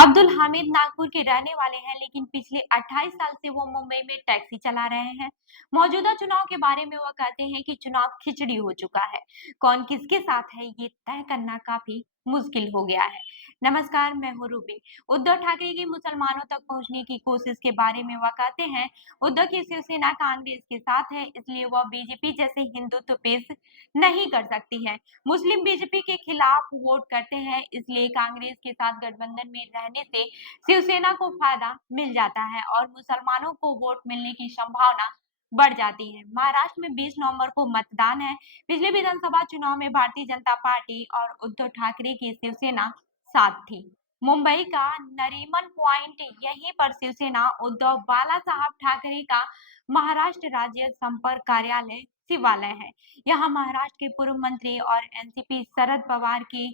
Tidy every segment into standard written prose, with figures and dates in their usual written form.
अब्दुल हामिद नागपुर के रहने वाले हैं, लेकिन पिछले 28 साल से वो मुंबई में टैक्सी चला रहे हैं। मौजूदा चुनाव के बारे में वो कहते हैं कि चुनाव खिचड़ी हो चुका है। कौन किसके साथ है, ये तय करना काफी मुश्किल हो गया है। नमस्कार, मैं हूँ रूबी। उद्धव ठाकरे की मुसलमानों तक पहुंचने की कोशिश के बारे में वह कहते हैं, उद्धव की शिवसेना कांग्रेस के साथ है, इसलिए वह बीजेपी जैसे हिंदुत्व पेश नहीं कर सकती है। मुस्लिम बीजेपी के खिलाफ वोट करते हैं, इसलिए कांग्रेस के साथ गठबंधन में रहने से शिवसेना को फायदा मिल जाता है और मुसलमानों को वोट मिलने की संभावना बढ़ जाती है। महाराष्ट्र में 20 नवंबर को मतदान है। पिछले विधानसभा चुनाव में भारतीय जनता पार्टी और उद्धव ठाकरे की शिवसेना साथ थी। मुंबई का नरीमन पॉइंट, यहीं पर शिवसेना उद्धव बाला साहब ठाकरे का महाराष्ट्र राज्य संपर्क कार्यालय शिवालय है। यहाँ महाराष्ट्र के पूर्व मंत्री और एनसीपी शरद पवार के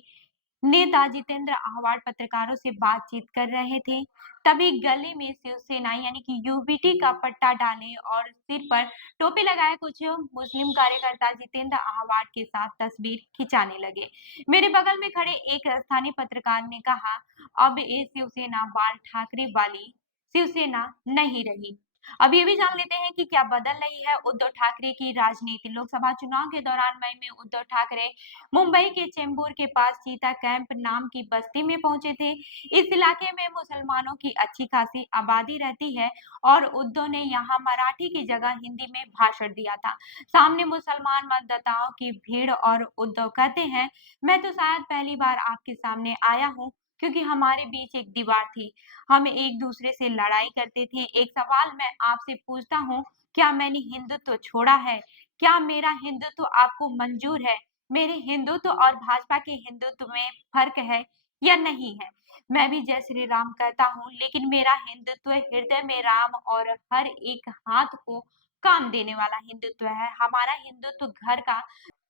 नेता जितेंद्र आव्हाड पत्रकारों से बातचीत कर रहे थे। तभी गले में शिवसेना यानी कि यूबीटी का पट्टा डाले और सिर पर टोपी लगाए कुछ मुस्लिम कार्यकर्ता जितेंद्र आव्हाड के साथ तस्वीर खिंचाने लगे। मेरे बगल में खड़े एक स्थानीय पत्रकार ने कहा, अब ये शिवसेना बाल ठाकरे वाली शिवसेना नहीं रही। अब ये भी जान लेते हैं कि क्या बदल रही है उद्धव ठाकरे की राजनीति। लोकसभा चुनाव के दौरान मई में उद्धव ठाकरे मुंबई के चेंबूर के पास चीता कैंप नाम की बस्ती में पहुंचे थे। इस इलाके में मुसलमानों की अच्छी खासी आबादी रहती है और उद्धव ने यहां मराठी की जगह हिंदी में भाषण दिया था। सामने मुसलमान मतदाताओं की भीड़ और उद्धव कहते हैं, मैं तो शायद पहली बार आपके सामने आया हूँ, क्योंकि हमारे बीच एक दीवार थी। हम एक दूसरे से लड़ाई करते थे। एक सवाल मैं आपसे पूछता हूँ, क्या मैंने हिंदुत्व छोड़ा है? क्या मेरा हिंदुत्व आपको मंजूर है? मेरे हिंदुत्व और भाजपा के हिंदुत्व में फर्क है या नहीं है? मैं भी जय श्री राम कहता हूँ, लेकिन मेरा हिंदुत्व हृदय में राम और हर एक हाथ को काम देने वाला हिंदुत्व है। हमारा हिंदुत्व घर का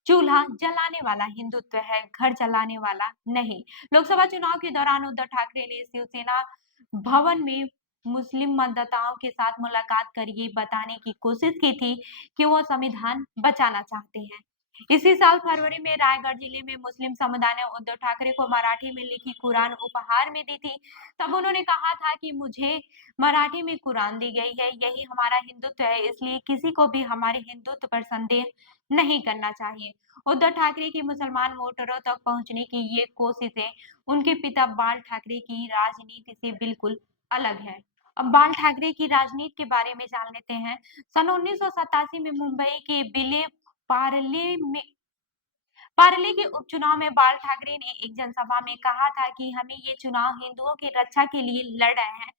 चूल्हा जलाने वाला हिंदुत्व है, घर जलाने वाला नहीं। लोकसभा चुनाव के दौरान उद्धव ठाकरे ने शिवसेना भवन में मुस्लिम मतदाताओं के साथ मुलाकात कर ये बताने की कोशिश की थी कि वो संविधान बचाना चाहते हैं। इसी साल फरवरी में रायगढ़ जिले में मुस्लिम समुदाय ने उद्धव ठाकरे को मराठी में लिखी कुरान उपहार में दी थी। तब उन्होंने कहा था कि मुझे मराठी में कुरान दी गई है, यही हमारा हिंदुत्व है, इसलिए किसी को भी हमारे हिंदुत्व पर संदेह नहीं करना चाहिए। उद्धव ठाकरे की मुसलमान वोटरों तक पहुंचने की ये कोशिशें उनके पिता बाल ठाकरे की राजनीति से बिल्कुल अलग है। अब बाल ठाकरे की राजनीति के बारे में जान लेते हैं। सन 1987 में मुंबई के विले पार्ले में पार्ले के उपचुनाव में बाल ठाकरे ने एक जनसभा में कहा था कि हमें ये चुनाव हिंदुओं की रक्षा के लिए लड़ रहे हैं।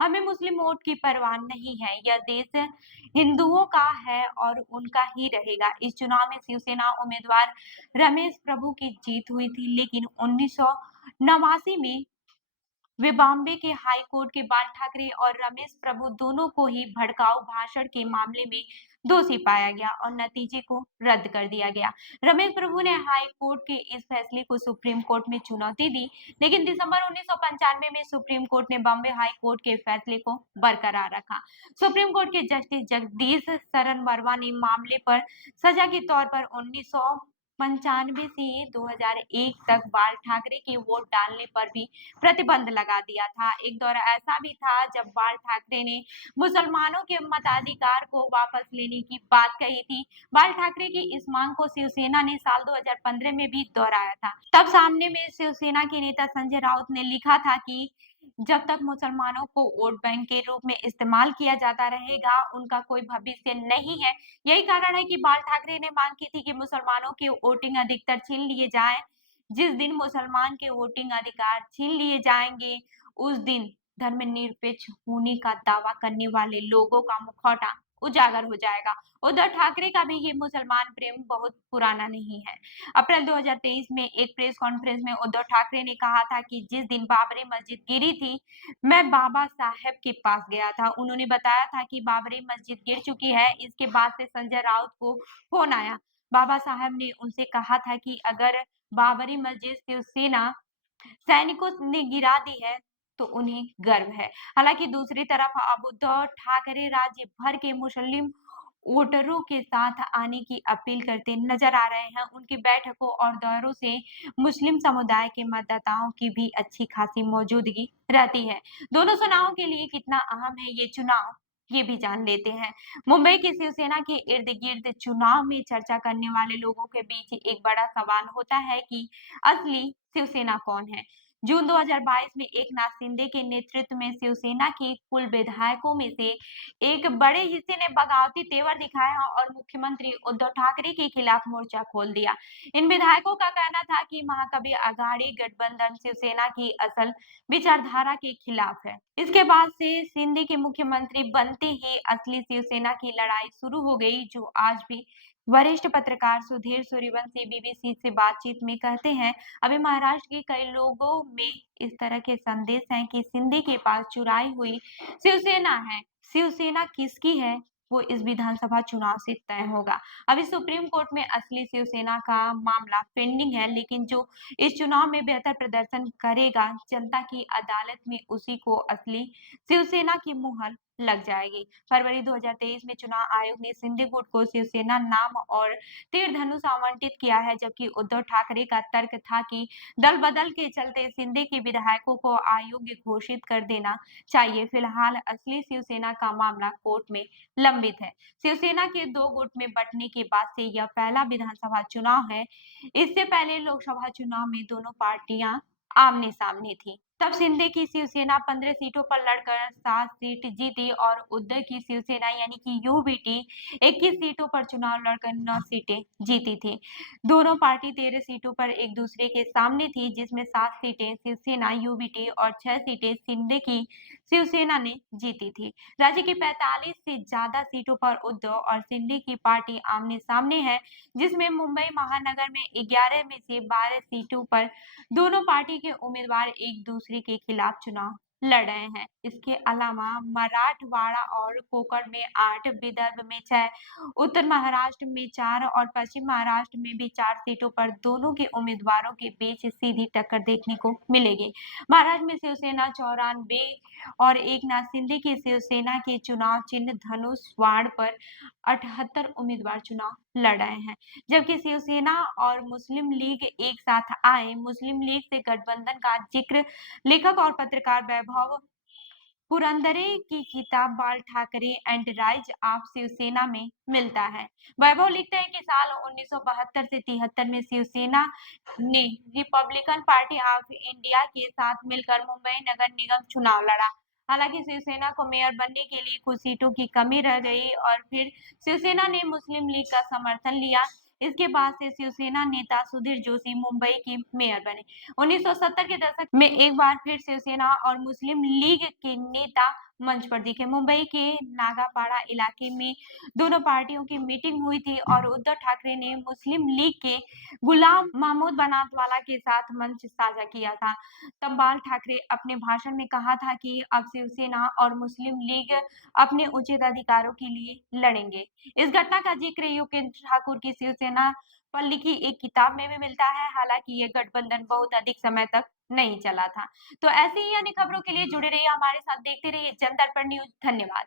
हमें मुस्लिम वोट की परवाह नहीं है। यह देश हिंदुओं का है और उनका ही रहेगा। इस चुनाव में शिवसेना उम्मीदवार रमेश प्रभु की जीत हुई थी, लेकिन 1989 में वे बॉम्बे के हाई कोर्ट के बाल ठाकरे और रमेश प्रभु दोनों को ही भड़काऊ भाषण के मामले में दोषी पाया गया और नतीजे को रद्द कर दिया गया। रमेश प्रभु ने हाई कोर्ट के इस फैसले को सुप्रीम कोर्ट में चुनौती दी, लेकिन दिसंबर 1995 में सुप्रीम कोर्ट ने बॉम्बे हाई कोर्ट के फैसले को बरकरार रखा। सुप्रीम कोर्ट के जस्टिस जगदीश शरण वर्मा ने मामले पर सजा के तौर पर 1995 से 2001 तक बाल ठाकरे के वोट डालने पर भी प्रतिबंध लगा दिया था। एक दौर ऐसा भी था जब बाल ठाकरे ने मुसलमानों के मताधिकार को वापस लेने की बात कही थी। बाल ठाकरे की इस मांग को शिवसेना ने साल 2015 में भी दोहराया था। तब सामने में शिवसेना के नेता संजय राउत ने लिखा था कि जब तक मुसलमानों को वोट बैंक के रूप में इस्तेमाल किया जाता रहेगा, उनका कोई भविष्य नहीं है। यही कारण है कि बाल ठाकरे ने मांग की थी कि मुसलमानों के वोटिंग अधिकार छीन लिए जाएं। जिस दिन मुसलमान के वोटिंग अधिकार छीन लिए जाएंगे, उस दिन धर्मनिरपेक्ष होने का दावा करने वाले लोगों का मुखौटा उजागर हो जाएगा। उद्धव ठाकरे का भी ये मुसलमान प्रेम बहुत पुराना नहीं है। अप्रैल 2023 में एक प्रेस कॉन्फ्रेंस में उद्धव ठाकरे ने कहा था कि जिस दिन बाबरी मस्जिद गिरी थी, मैं बाबा साहेब के पास गया था। उन्होंने बताया था कि बाबरी मस्जिद गिर चुकी है। इसके बाद से संजय राउत को फोन आया। बाबा साहब ने उनसे कहा था कि अगर बाबरी मस्जिद शिवसेना सैनिकों ने गिरा दी है तो उन्हें गर्व है। हालांकि दूसरी तरफ अब उद्धव ठाकरे राज्य भर के मुस्लिम वोटरों के साथ आने की अपील करते नजर आ रहे हैं। उनकी बैठकों और दौरों से मुस्लिम समुदाय के मतदाताओं की भी अच्छी खासी मौजूदगी रहती है। दोनों सेनाओं के लिए कितना अहम है ये चुनाव, ये भी जान लेते हैं। मुंबई की शिवसेना के इर्द-गिर्द चुनाव में चर्चा करने वाले लोगों के बीच एक बड़ा सवाल होता है कि असली शिवसेना कौन है? जून 2022 में एकनाथ शिंदे के नेतृत्व में शिवसेना के कुल विधायकों में से एक बड़े हिस्से ने बगावती तेवर दिखाया और मुख्यमंत्री उद्धव ठाकरे के खिलाफ मोर्चा खोल दिया। इन विधायकों का कहना था कि महाकवि अघाड़ी गठबंधन शिवसेना की असल विचारधारा के खिलाफ है। इसके बाद से शिंदे के मुख्यमंत्री बनते ही असली शिवसेना की लड़ाई शुरू हो गई, जो आज भी वरिष्ठ पत्रकार सुधीर सूर्यवंशी बीबीसी से बातचीत में कहते हैं। अभी महाराष्ट्र के कई लोगों में इस तरह के संदेश हैं कि शिंदे के पास चुराई हुई शिवसेना है। शिवसेना किसकी है, वो इस विधानसभा चुनाव से तय होगा। अभी सुप्रीम कोर्ट में असली शिवसेना का मामला पेंडिंग है, लेकिन जो इस चुनाव में बेहतर प्रदर्शन करेगा, जनता की अदालत में उसी को असली शिवसेना की मुहर लग जाएगी। फरवरी 2023 में चुनाव आयोग ने शिंदे गुट को शिवसेना नाम और तीर धनुष आवंटित किया है, जबकि उद्धव ठाकरे का तर्क था कि दल बदल के चलते शिंदे के विधायकों को अयोग्य घोषित कर देना चाहिए। फिलहाल असली शिवसेना का मामला कोर्ट में लंबित है। शिवसेना के 2 गुट में बंटने के बाद से यह पहला विधानसभा चुनाव है। इससे पहले लोकसभा चुनाव में दोनों पार्टियां आमने-सामने थी। तब शिंदे की शिवसेना 15 सीटों पर लड़कर 7 सीट जीती और उद्धव की शिवसेना यानी कि यूबीटी 21 सीटों पर चुनाव लड़कर 9 सीटें जीती थी। दोनों पार्टी 13 सीटों पर एक दूसरे के सामने थी, जिसमें 7 सीटें शिवसेना यूबीटी और 6 सीटें शिंदे की शिवसेना ने जीती थी। राज्य की 45 से ज्यादा सीटों पर उद्धव और शिंदे की पार्टी आमने-सामने है, जिसमें मुंबई महानगर में 11 में से 12 सीटों पर दोनों पार्टी के उम्मीदवार एक दूसरे के खिलाफ चुनाव लड़ रहे हैं। इसके अलावा मराठवाड़ा और कोकण में 8, विदर्भ में 6, उत्तर महाराष्ट्र में 4 और पश्चिम महाराष्ट्र में भी 4 सीटों पर दोनों के उम्मीदवारों के बीच सीधी टक्कर देखने को मिलेगी। महाराष्ट्र में शिवसेना 94 और एकनाथ शिंदे की शिवसेना के चुनाव चिन्ह धनुष बाण पर 78 उम्मीदवार चुनाव लड़ रहे हैं, जबकि शिवसेना और मुस्लिम लीग एक साथ आए। मुस्लिम लीग से गठबंधन का जिक्र लेखक और पत्रकार वैभव पुरंदरे की किताब Bal Thackeray and rise of Shivsena में मिलता है। वैभव लिखते हैं कि साल 1972 से 73 में शिवसेना ने रिपब्लिकन पार्टी ऑफ इंडिया के साथ मिलकर मुंबई नगर निगम चुनाव लड़ा। हालांकि शिवसेना को मेयर बनने के लिए कुछ सीटों की कमी रह गई और फिर शिवसेना ने मुस्लिम लीग का समर्थन लिया। इसके बाद से शिवसेना नेता सुधीर जोशी मुंबई के मेयर बने। 1970 के दशक में एक बार फिर शिवसेना और मुस्लिम लीग के नेता मंच पर दिखे। मुंबई के नागापाड़ा इलाके में दोनों पार्टियों की मीटिंग हुई थी और उद्धव ठाकरे ने मुस्लिम लीग के गुलाम महमूद बनातवाला के साथ मंच साझा किया था। तब बाल ठाकरे अपने भाषण में कहा था कि अब शिवसेना और मुस्लिम लीग अपने उचित अधिकारों के लिए लड़ेंगे। इस घटना का जिक्र योगेंद्र ठाकुर की शिवसेना पर लिखी एक किताब में भी मिलता है। हालांकि ये गठबंधन बहुत अधिक समय तक नहीं चला था। तो ऐसे ही अन्य खबरों के लिए जुड़े रहिए हमारे साथ, देखते रहिए जन दर्पण न्यूज। धन्यवाद।